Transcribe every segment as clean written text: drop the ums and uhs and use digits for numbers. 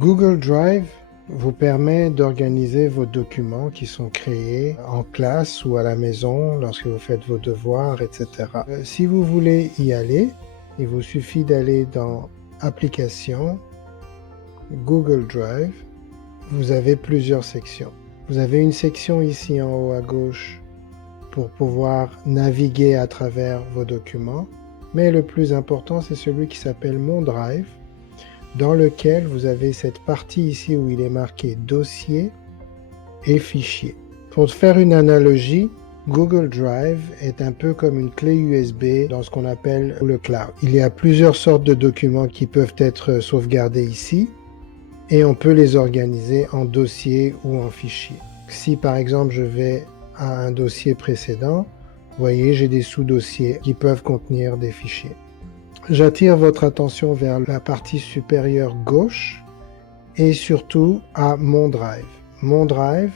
Google Drive vous permet d'organiser vos documents qui sont créés en classe ou à la maison lorsque vous faites vos devoirs, etc. Si vous voulez y aller, il vous suffit d'aller dans Applications, Google Drive. Vous avez plusieurs sections. Vous avez une section ici en haut à gauche pour pouvoir naviguer à travers vos documents, mais le plus important, c'est celui qui s'appelle Mon Drive, dans lequel vous avez cette partie ici où il est marqué Dossier et Fichier. Pour faire une analogie, Google Drive est un peu comme une clé USB dans ce qu'on appelle le cloud. Il y a plusieurs sortes de documents qui peuvent être sauvegardés ici et on peut les organiser en dossiers ou en fichiers. Si par exemple je vais à un dossier précédent, vous voyez, j'ai des sous-dossiers qui peuvent contenir des fichiers. J'attire votre attention vers la partie supérieure gauche et surtout à Mon Drive. Mon Drive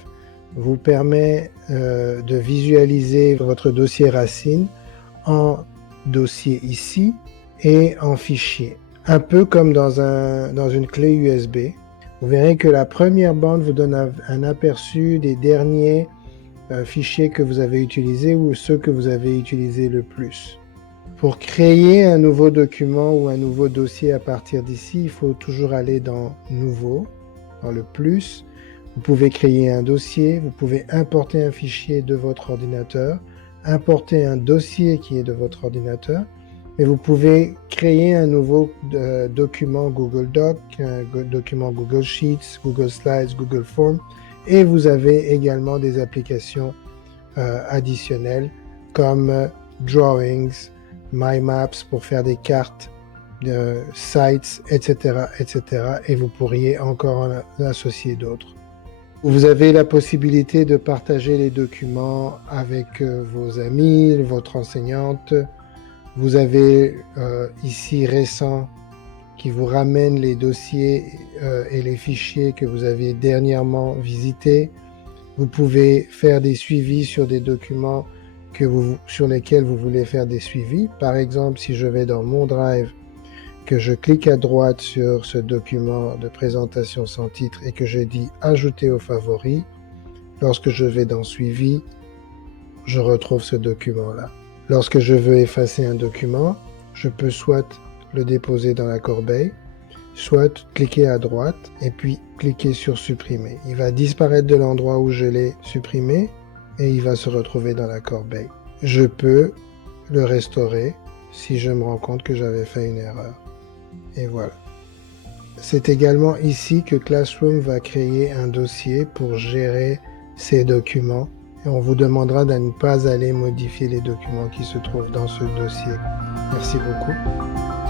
vous permet de visualiser votre dossier racine en dossier ici et en fichier. Un peu comme dans une clé USB. Vous verrez que la première bande vous donne un aperçu des derniers fichiers que vous avez utilisés ou ceux que vous avez utilisés le plus. Pour créer un nouveau document ou un nouveau dossier à partir d'ici, il faut toujours aller dans Nouveau, dans le plus. Vous pouvez créer un dossier, vous pouvez importer un fichier de votre ordinateur, importer un dossier qui est de votre ordinateur, et vous pouvez créer un nouveau document Google Doc, un document Google Sheets, Google Slides, Google Forms, et vous avez également des applications additionnelles comme Drawings, My Maps pour faire des cartes, Sites, etc., etc. Et vous pourriez encore en associer d'autres. Vous avez la possibilité de partager les documents avec vos amis, votre enseignante. Vous avez ici Récent qui vous ramène les dossiers et les fichiers que vous avez dernièrement visités. Vous pouvez faire des suivis sur des documents sur lesquels vous voulez faire des suivis. Par exemple, si je vais dans Mon Drive, que je clique à droite sur ce document de présentation sans titre et que je dis Ajouter aux favoris, lorsque je vais dans Suivi, je retrouve ce document-là. Lorsque je veux effacer un document, je peux soit le déposer dans la corbeille, soit cliquer à droite et puis cliquer sur Supprimer. Il va disparaître de l'endroit où je l'ai supprimé et il va se retrouver dans la corbeille. Je peux le restaurer si je me rends compte que j'avais fait une erreur. Et voilà. C'est également ici que Classroom va créer un dossier pour gérer ces documents et on vous demandera de ne pas aller modifier les documents qui se trouvent dans ce dossier. Merci beaucoup.